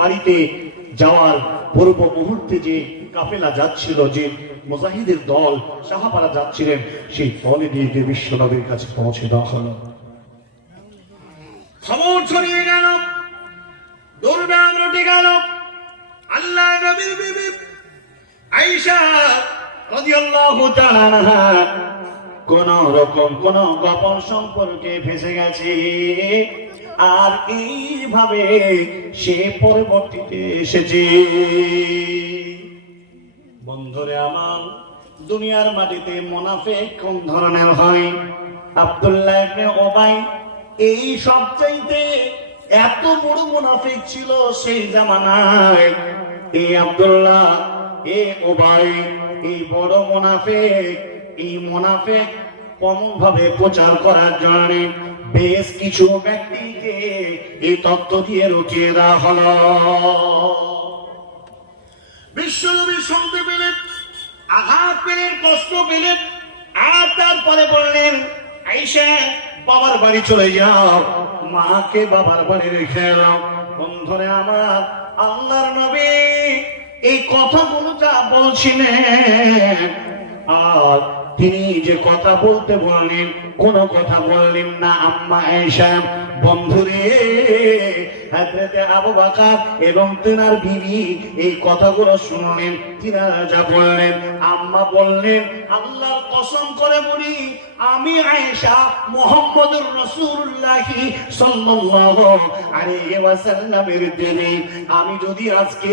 বাড়িতে যাওয়ার পূর্ব মুহূর্তে যে কাফেলা যাচ্ছিল, যে মুজাহিদের দল সাহাবারা যাচ্ছিলেন, সেই দলে নিয়ে গিয়ে বিশ্ব নবীর কাছে পৌঁছে দেওয়া হলো। খবর ছড়িয়ে গেল, দুর্নাম রটে গেল। আল্লাহ নবীর বিবি আয়েশা রাদিয়াল্লাহু তাআলা আনহা কোন রকম কোন গোপন সম্পর্কে ফেসে গেছে, আর এইভাবে সে পরবর্তীতে এসেছে। বন্ধুরে আমার, দুনিয়ার মাটিতে মুনাফিক কোন ধরনের হয়? আব্দুল্লাহ ইবনে উবাই এই সবচাইতে এত বড় মুনাফিক ছিল সেই জামানায়। এই আব্দুল্লাহ, এই উবাই, এই বড় মুনাফিক, এই মুনাফিক কোন ভাবে প্রচার করার জন্য বেশ কিছু ব্যক্তিকে এই তত্ত্ব দিয়ে রুটিয়ে দেওয়া হলো। বিশ্বনবী শুনতে পেলেন, আঘাত পেলেন, কষ্ট পেলেন, আর তারপরে বললেন, আয়েশা বাবার বাড়ি চলে যাও, মাকে বাবার বাড়ি রেখে এলাম। বন্ধুরে আমার, আল্লাহর নবী এই কথাগুলো যা বলছিলেন, আর তিনি যে কথা বলতে বললেন, কোন কথা বললেন না। আম্মা আয়েশা, বন্ধুরে, হযরতে আবু বকর এবং তিনার বিবি এই কথাগুলো শুনলেন। তিনারা যা বললেন, আম্মা বললেন, আল্লাহর কসম করে বলি, আমি আয়েশা মুহাম্মদুর রাসূলুল্লাহ সাল্লাল্লাহু আলাইহি ওয়াসাল্লামের দিনে আমি যদি আজকে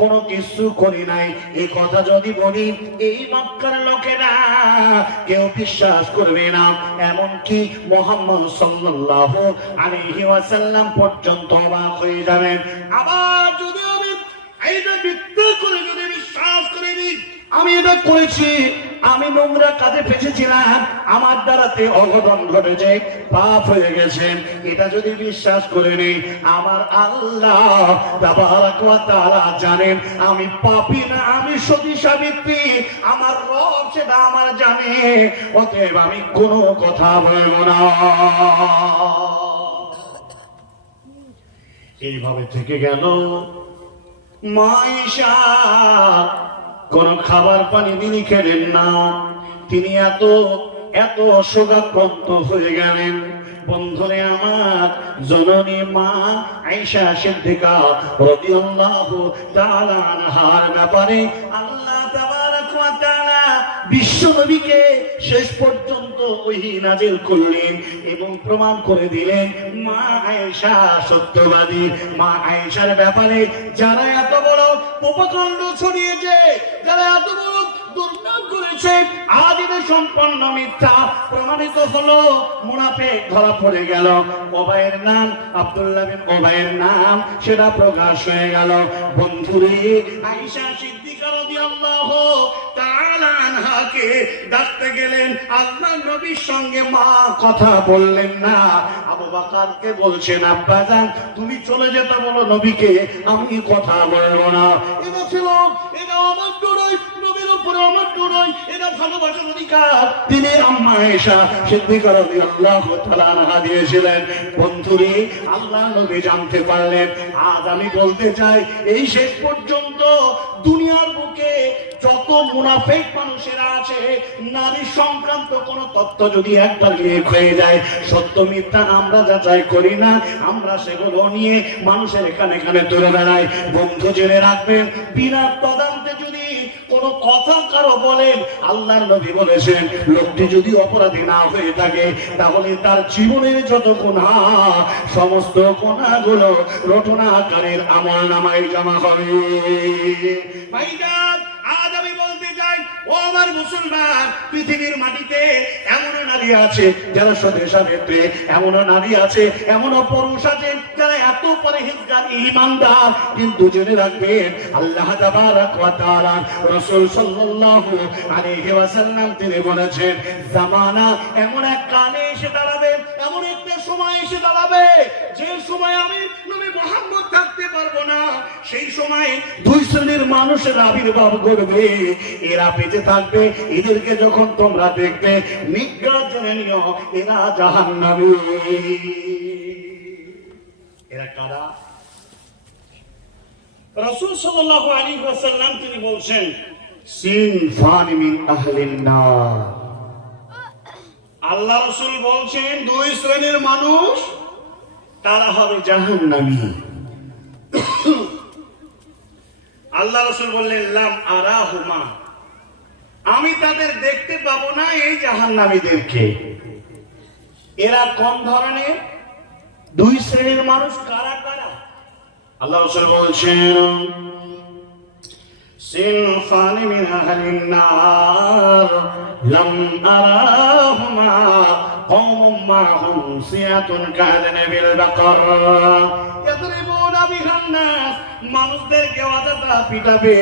কোনো কিছু করি নাই, এই কথা যদি বলি, এই মক্কার লোকেরা কেউ বিশ্বাস করবে না, এমনকি মুহাম্মদ সাল্লাল্লাহু আলাইহি ওয়াসাল্লাম পর্যন্ত অবাক হয়ে যাবেন। আবার যদি আমি এইটা মিথ্যা করে যদি বিশ্বাস করে নিই, আমি এটা করেছি, আমি নোংরা কাজে ফেসেছিলাম, আমার দ্বারাতে অঘটন ঘটেছে, পাপ হয়ে গেছে, এটা যদি বিশ্বাস করে নেই, আমার আল্লাহ তাবারক ওয়া তাআলা জানেন আমি পাপী না, আমি সতী সাবিত্রী, আমার রব সেটা আমার জানে, অতএব আমি কোনো কথা বলবো না। এইভাবে থেকে গেল। মা আয়েশা কোন খাবার পানি তিনি খেলেন না, তিনি এত এত শোকাক্রান্ত হয়ে গেলেন। বন্ধুরে আমার, জননী মা আয়েশা সিদ্দিকা রাদিয়াল্লাহু তাআলা আনহার ব্যাপারে আল্লাহ তাবারক ওয়া তাআলা বিশ্ব নবীকে শেষ পর্যন্ত ওহী নাযিল করলেন এবং প্রমাণ করে দিলেন মা আয়েশা সত্যবাদী। মা আয়েশার ব্যাপারে যারা এত বড় উপকণ্ড ছড়িয়েছে, যারা এত বড় দুর্নাম করেছে, আজ এদের সম্পন্ন মিথ্যা প্রমাণিত হলো, মুনাফিক ধরা পড়ে গেল। ওবাইয়ের নাম, আব্দুল্লাহ বিন ওবাইয়ের নাম, সেটা প্রকাশ হয়ে গেল। বন্ধুরে, আয়েশা সিদ্দিকা রাদিয়াল্লাহু তাআলা আনহাকে ডাকতে গেলেন, আল্লাহর নবীর সঙ্গে মা কথা বললেন না। আবু বকরকে বলছেন, আব্বাজান তুমি চলে যেতে বলো নবীকে, আমি কথা বলবো না। এটা ছিল, এটা আমার ডোরাই, নবীর উপরে আমার ডোরাই, এটা ভালোবাসার অধিকার তিনি আম্মা আয়েশা সিদ্দিকা রাদিয়াল্লাহু তাআলা আনহা দিয়েছিলেন। বন্ধুরে, আল্লাহর নবী জানতে পারলেন। আজ আমি বলতে চাই, এই শেষ পর্যন্ত দুনিয়ার বুকে যত মুনাফিক মানুষেরা আছে, নারী সংক্রান্ত কোন তথ্য যদি একবার লিক হয়ে যায়, সত্য মিথ্যা আমরা যাচাই করি না, আমরা সেগুলো নিয়ে মানুষের এখানে এখানে তুলে বেড়াই। বন্ধু জেনে রাখবেন, বিনা তদন্তে যদি কোন কথা কারো বলেন, আল্লাহর নবী বলেছেন, লোকটি যদি অপরাধী না হয়ে থাকে, তাহলে তার জীবনের যত গুনাহ, সমস্ত গুনাহগুলো রটনাকারীর আমলনামায় জমা হবে। ভাইজান, আজ আমি বলতে চাই, ও আমার মুসলমান, পৃথিবীর মাটিতে এমন নারী আছে যারা সতী সাবিত্রী, এমন নারী আছে, এমন পুরুষ আছে যারা এত পরহেজগার ঈমানদার, কিন্তু জেনে রাখবেন আল্লাহ তাবারক ওয়া তাআলা, রাসূল সাল্লাল্লাহু আলাইহি ওয়াসাল্লাম তিনি বলেছেন, জামানা এমন এক কালে এসে দাঁড়াবে, এমন একটা সময় এসে দাঁড়াবে, যে সময় আমি নবী মুহাম্মদ থাকতে পারবো না, সেই সময় দুই শ্রেণীর মানুষের আবির্ভাব করবে। এরা বেঁচে থাকবে, এদেরকে যখন তোমরা দেখবে, নিগ্রহ জেনে নিও এরা জাহান্নামী। এরা কারা? রাসূল সাল্লাল্লাহু আলাইহি ওয়াসাল্লাম তিনি বলছেন, সিনফানি মিন আহলিন নার। আল্লাহ রাসূল বলছেন দুই শ্রেণীর মানুষ, তারা হবে জাহান্নামী। আল্লাহ রাসূল বললেন লাম আরাহুমা, আমি তাদের দেখতে পাবো না এই জাহান্নামীদেরকে। এরা কোন ধরনের দুই শ্রেণীর মানুষ? কারা কারা? আল্লাহ রাসূল বলছেন সিনফানি মিন আহলিন নার লাম আরাহুমা কওমুম মাহুম সিয়াতুন কাযানাবিল বাকার ইয়াদরিবুনা বিহান নাস। মানুষদেরকে অযথা পিটাবে,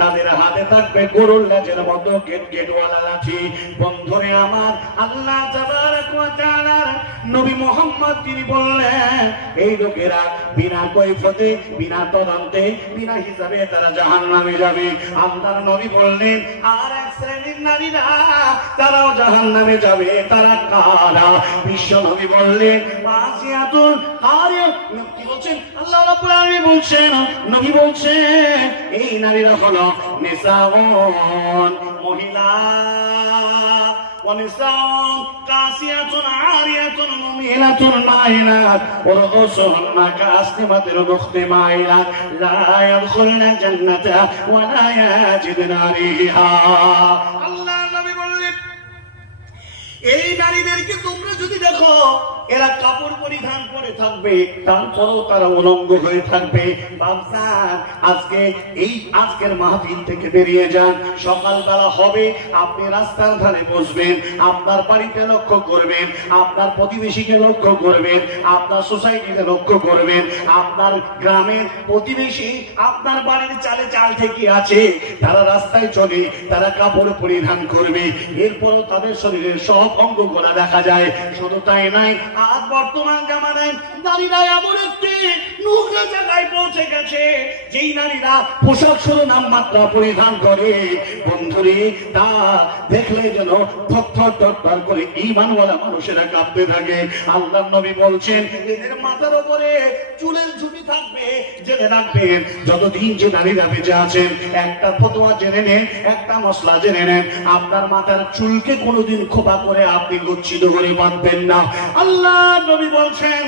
তাদের হাতে থাকবে গরুর লেজের মতো গেটওয়ালা লাঠি। বন্ধুরে আমার, আল্লাহ তাবারাক ওয়া তাআলার নবী মুহাম্মদ তিনি বললেন এই লোকেরা বিনা কৈফিয়তে, বিনা তদন্তে, বিনা হিসাবে তারা জাহান্নামে যাবে। আল্লাহর নবী বললেন আর এক শ্রেণীর নারীরা তারাও জাহান্নামে যাবে। তারা কারা? বিশ্ব নবী বললেন মাসিয়াতুল আরে কি বলছেন? আল্লাহ রাব্বুল আলামিন বলছেন, নবী বলছেন এই নারীরা হলো নিসাউন, মহিলা, ওয়ানিসাউন কাসিয়াতুন আরিয়াতুন মুমিনাতুন মাইনাত ওরুসুহুন্না কাসনিমাতিল মুখতিমাইলাত লা ইয়াদখুলনা জান্নাতা ওয়া লা ইয়াজিদুনা রিহা। আল্লাহ নবী বললেন এই নারীদেরকে তোমরা যদি দেখো এরা কাপড় পরিধান করে থাকবে, তারপরেও তারা উলঙ্গ হয়ে থাকবে। বাবজান, আজকের মাহফিল থেকে বেরিয়ে যান, সকালবেলা হবে আপনি রাস্তার ধারে বসবেন, আপনার বাড়িতে লক্ষ্য করবেন, আপনার প্রতিবেশীকে লক্ষ্য করবেন, আপনার সোসাইটিতে লক্ষ্য করবেন, আপনার গ্রামের প্রতিবেশী আপনার বাড়ির চালে চাল থেকে আছে, তারা রাস্তায় চলে, তারা কাপড় পরিধান করবে, এরপরও তাদের শরীরের সব অঙ্গগুলো দেখা যায়। শুধু তাই নাই, আজ বর্তমান জামানায় নারীরা এমন একটি নোংরা জায়গায় পৌঁছে গেছে যেই নারীরা পোশাক শুধু নামমাত্র পরিধান করে। বন্ধুরে, তা দেখলে যেন থর করে ঈমানওয়ালা মানুষেরা কাঁপতে থাকে। আল্লাহর নবী বলছেন এদের মাথার উপরে চুলের ঝুঁটি থাকবে। জেনে রাখবেন যতদিন যে নারীরা বেঁচে আছেন, একটা ফতোয়া জেনে নেন, একটা মশলা জেনে নেন, আপনার মাথার চুলকে কোনোদিন খোপা করে আপনি গচ্ছিত করে বাঁধবেন না। আল্লাহ নবী বলছেন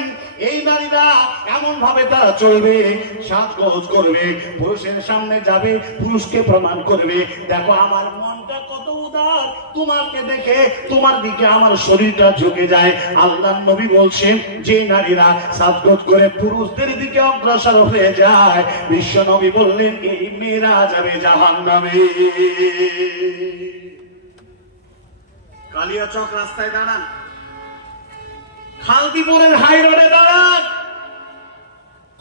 এই নারীরা এমন ভাবে তারা চলবে, সাজগোজ করবে, পুরুষের সামনে যাবে, পুরুষকে প্রমাণ করবে, দেখো আমার মনটা কত উদার, তোমাকে দেখে তোমার দিকে আমার শরীরটা ঝুঁকে যায়। আল্লাহর নবী বলছেন যে নারীরা সাজগোজ করে পুরুষদের দিকে অগ্রসর হয়ে যায়, বিশ্ব নবী বললেন এই মেয়েরা যাবে জাহান্নামে। কালিয়াচক রাস্তায় দাঁড়ান, খালদিপুরের হাই রোডে দাঁড়ান,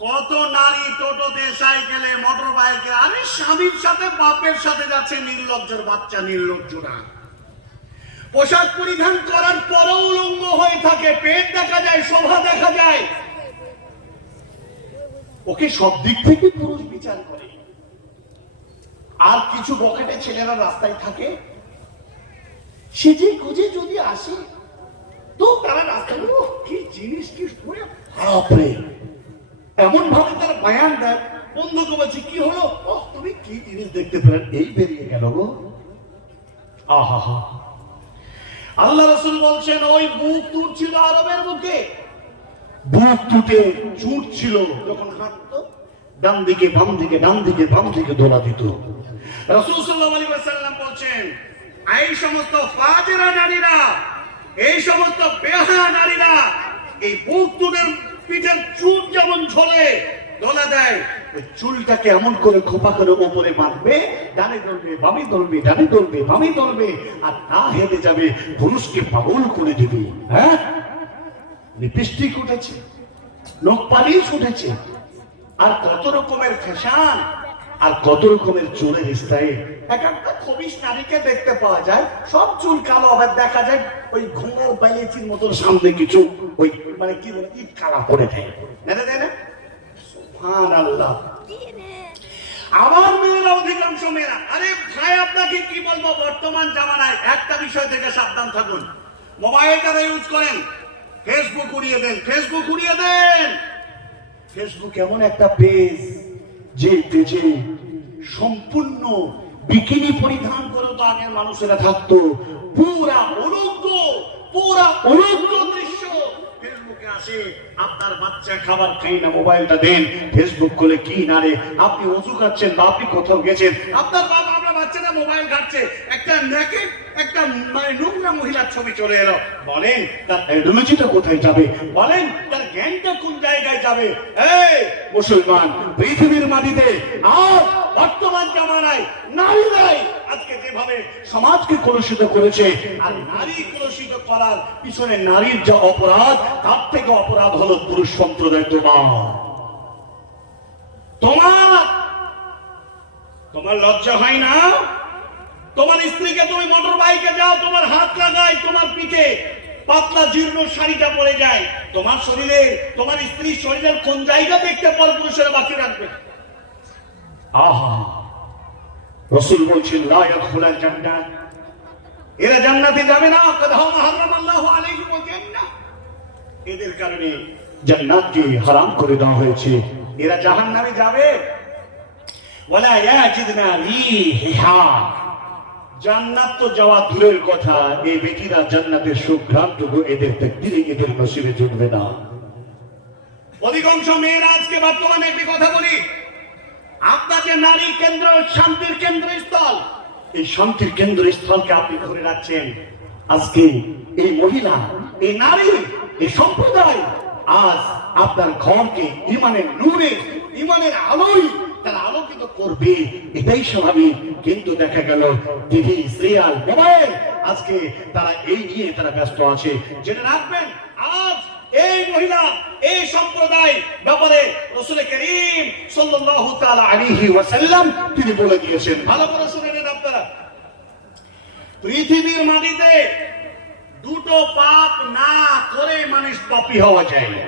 কত নারী টোটোতে, সাইকেলে, মোটর বাইকে, আরে স্বামীর সাথে বাপের সাথে যাচ্ছে, নির্লজ্জের বাচ্চা, নির্লজ্জরা। পোশাক পরিধান করার পরও উলঙ্গ হয়ে থাকে, পেট দেখা যায়, শোভা দেখা যায়। ওকে সব দিক থেকে পুরুষ বিচার করে। আর কিছু বকেটে ছেলেরা রাস্তায় থাকে, সেজে খুঁজে যদি আসে তো তারা রাস্তায় কি জিনিস, কি বাপরে, এমন ভাবে তারা বয়ান দেয়, বন্ধুকে বলছি কি হলো, তুমি কি জিনিস দেখতে পেলেন, এই বেরিয়ে গেল গো। আহা, আল্লাহ রাসূল বলছেন ওই বুক তুট ছিল আরবের বুকে, বুক তুটে চুট ছিল, যখন হাঁটতো ডান দিকে বাম দিকে, ডান দিকে বাম দিকে দোলা দিত। রাসূল সাল্লাল্লাহু আলাইহি ওয়াসাল্লাম বলছেন এই সমস্ত ফাজিরা নারীরা, এই সমস্ত বেহায়া নারীরা এই বুক তুটের পিঠের চুল যেমন ঝোলে দোলা দেয়, চুলটাকে এমন করে খোপা করে উপরে বাঁধবে, ডানে দলবে বামে দলবে, ডানে দলবে বামে দলবে, আর তা হেঁটে যাবে, পুরুষকে পাগল করে দিবে। হ্যাঁ, লিপস্টিক উঠেছে, নখ পালিশ উঠেছে, আর কত রকমের ফ্যাশন, আর কত রকমের চুলের স্টাইল। এক একটা খবিশ নারীকে দেখতে পাওয়া যায়, সব চুল কালো, আবার দেখা যায় ওই ঘুঙুর বাইলেচির মতো সামনে কিছু ওই মানে কি বলে ইট কালা করে দেয়, দেয় না? সুবহানাল্লাহ। আমার মেয়েরা, অধিকাংশ মেয়েরা, আরে ভাই আপনাকে কি বলবো, বর্তমান জামানায় একটা বিষয় থেকে সাবধান থাকুন। মোবাইল যারা ইউজ করেন, ফেসবুক উড়িয়ে দেন, ফেসবুক উড়িয়ে দেন। ফেসবুক এমন একটা পেজ যে পেজে সম্পূর্ণ বিকিনি পরিধান করে তো আগের মানুষেরা থাকতো, পুরা অলঙ্গ দৃশ্য ফেসবুকে আসে। আপনার বাচ্চা খাবার খাই না, মোবাইলটা দেন, ফেসবুক খুলে কি না রে, আপনি অজু খাচ্ছেন বা আপনি কোথাও গেছেন, আপনার বাবা আপনার বাচ্চাটা মোবাইল ঘাটছে, একটা নেকেড একটা মানে নোংরা মহিলার ছবি চলে এলো, বলেন তার আইডিওলজিটা কোথায় যাবে, বলেন তার জ্ঞানটা কোন জায়গায় যাবে? এই মুসলমান, পৃথিবীর মাটিতে আর বর্তমান জামানায় নারীরাই আজকে যেভাবে সমাজকে কলুষিত করেছে, আর নারী কলুষিত করার পিছনে নারীর যা অপরাধ, তার থেকে অপরাধ হলো পুরুষ সম্প্রদায়। তোমার লজ্জা হয় না? তোমার স্ত্রীকে তুমি মোটর বাইকে যাও, তোমার হাত লাগায় তোমার পিঠে, পাতলা জীর্ণ শাড়িটা পরে যায়, তোমার শরীরে তোমার স্ত্রীর শরীরের কোন জায়গা দেখতে পর পুরুষেরা বাকি রাখবে? আহা, রাসূল বলছেন লা ইয়াদখুলুল জান্নাহ, এরা জান্নাতে যাবে না, কাদা হারামাল্লাহু আলাইহিম ওয়াল জান্নাহ, এদের কারণে জান্নাতকে হারাম করে দেওয়া হয়েছে, এরা জাহান্নামে যাবে। ওয়ালা ইয়াজিদনা রিহা, জান্নাত তো যাওয়া দূরের কথা, এই বেটিরা জান্নাতের সুঘ্রাণটুকু এদের তাকদীরে, এদের নসিবে জুটবে না। অধিকাংশ মেয়েরা আজকে বর্তমানে একটি কথা বলি, আপনাকে নারী কেন্দ্র শান্তির কেন্দ্রস্থল, এই শান্তির কেন্দ্রস্থলকে আপনি ধরে রাখছেন। আজকে এই মহিলা, এই নারী, এই সম্প্রদায় আজ আপনার ঘরকে ইমানের নূরে, ইমানের আলোয় তারা আলোকিত করবে, এটাই স্বাভাবিক। কিন্তু দেখা গেল টিভি, সিরিয়াল, মোবাইল, আজকে তারা এই নিয়ে তারা ব্যস্ত আছে। যেটা রাখবেন, আজ এই মহিলা, এই সম্প্রদায় ব্যাপারে রাসূল করিম সাল্লাল্লাহু তাআলা আলাইহি ওয়াসাল্লাম তিনি বলে দিয়েছেন, ভালো করে শুনে নেন আপনারা। পৃথিবীর মাটিতে দুটো পাপ না করে মানুষ পাপী হওয়া যায় না,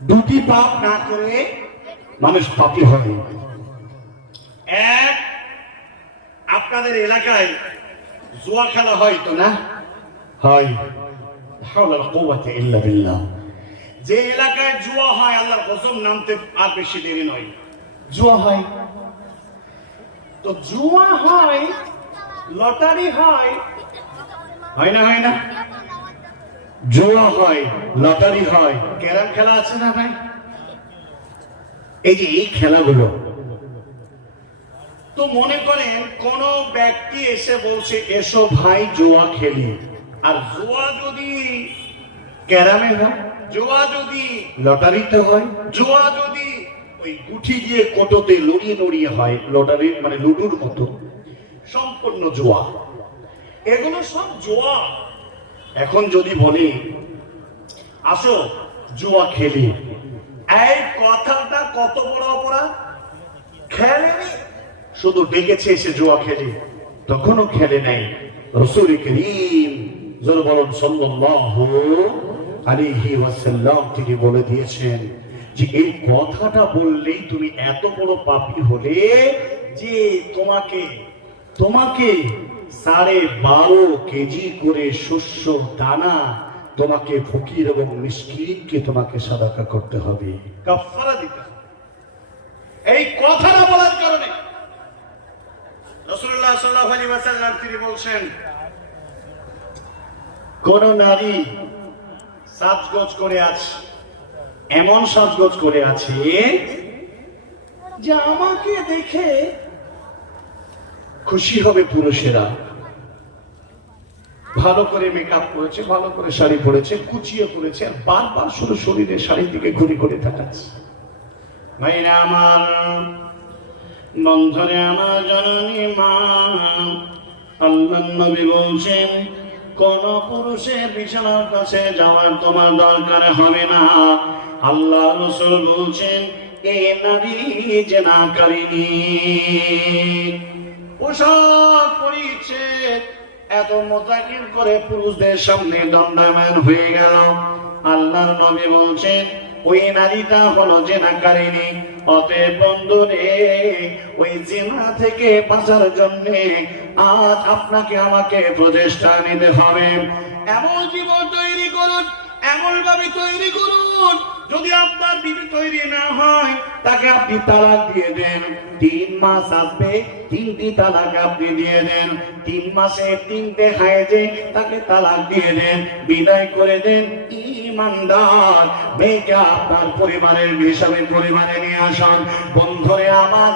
দুটি পাপ না করে মানুষ পাপী হয়। এক, আপনাদের এলাকায় জুয়া খেলা হয় তো না? হয়। হাওলা কুওয়াতা ইল্লা বিল্লাহ। যে এলাকায় জুয়া হয়, আল্লাহর কসম নামতে আর বেশি দেরি নয়, জুয়া হয়। তো জুয়া হয়, লটারি হয়, হয় না? হয় না? জুয়া হয়, লটারি হয়, ক্যারাম খেলা আছে না ভাই? এই যে এই খেলাগুলো, তো মনে করেন কোন ব্যক্তি এসে বলছে এসো ভাই জুয়া খেলি, আর জুয়া যদি ক্যারামে হয়, জুয়া যদি লটারিতে হয়, জুয়া যদি ওই গুঠি দিয়ে কোটোতে লড়িয়ে লড়িয়ে হয়, লটারি মানে লুডুর মতো, সম্পূর্ণ জুয়া, এগুলো সব জুয়া। এখন যদি বলি আসো জুয়া খেলি, এই কথাটা কত বড় অপরাধ। খেলেনি, শুধু ডেকেছে এসে জুয়া খেলি, তখনও খেলে নাই। রাসূল করিম সাল্লাল্লাহু আলাইহি ওয়াসাল্লাম তিনি বলে দিয়েছেন যে এই কথাটা বললেই তুমি এত বড় পাপী হলে যে তোমাকে 12.5 কেজি করে শস্য দানা তোমাকে ফকির এবং মিসকিনকে তোমাকে সাদাকা করতে হবে, কাফারা দিতে হবে। এই কথাটা বলার কারণে রাসূলুল্লাহ সাল্লাল্লাহু আলাইহি ওয়াসাল্লাম তিনি বলছেন, কোন নারী সাজগোজ করে আছে, এমন সাজগোজ করে আছে যে আমাকে দেখে খুশি হবে পুরুষেরা, ভালো করে মেকআপ করেছে, ভালো করে শাড়ি পরেছে, কুচিয়ে পরেছে, আর বারবার শুধু শরীরের শাড়ির দিকে ঘুরে ঘুরে তাকাচ্ছে। ভাইরা আমার, বন্ধরে আমার, জননী মা, আল্লাহর নবী বলছেন কোন পুরুষের বিছানার কাছে যাওয়ার তোমার দরকার হবে না। আল্লাহ রাসূল বলছেন এ নারী জিনাকারিনী, পোশাক পরিচ্ছে এত মোতাকির করে পুরুষদের সামনে দণ্ডায়মান হয়ে গেল। আল্লাহর নবী বলছেন ওই নারীটা হলো জিনাকারিনী। অতএব বন্ধুরে, ওই জিনা থেকে বাঁচার জন্য আজ আপনাকে আমাকে প্রচেষ্টা নিতে হবে। এমন জীবন তৈরি করুন, এমন ভাবে তৈরি করুন যদি আপনার বিবি তৈরি না হয় তাকে আপনি তালাক দিয়ে দেন। 3 মাস আসবে, 3টি তালাক আপনি দিয়ে দেন। 3 মাসে 3টে হায়েজে তাকে তালাক দিয়ে দেন, বিদায় করে দেন। ইমানদার মেয়েকে আপনার পরিবারের হিসাবে পরিবারে নিয়ে আসুন। বন্ধুরে আমার,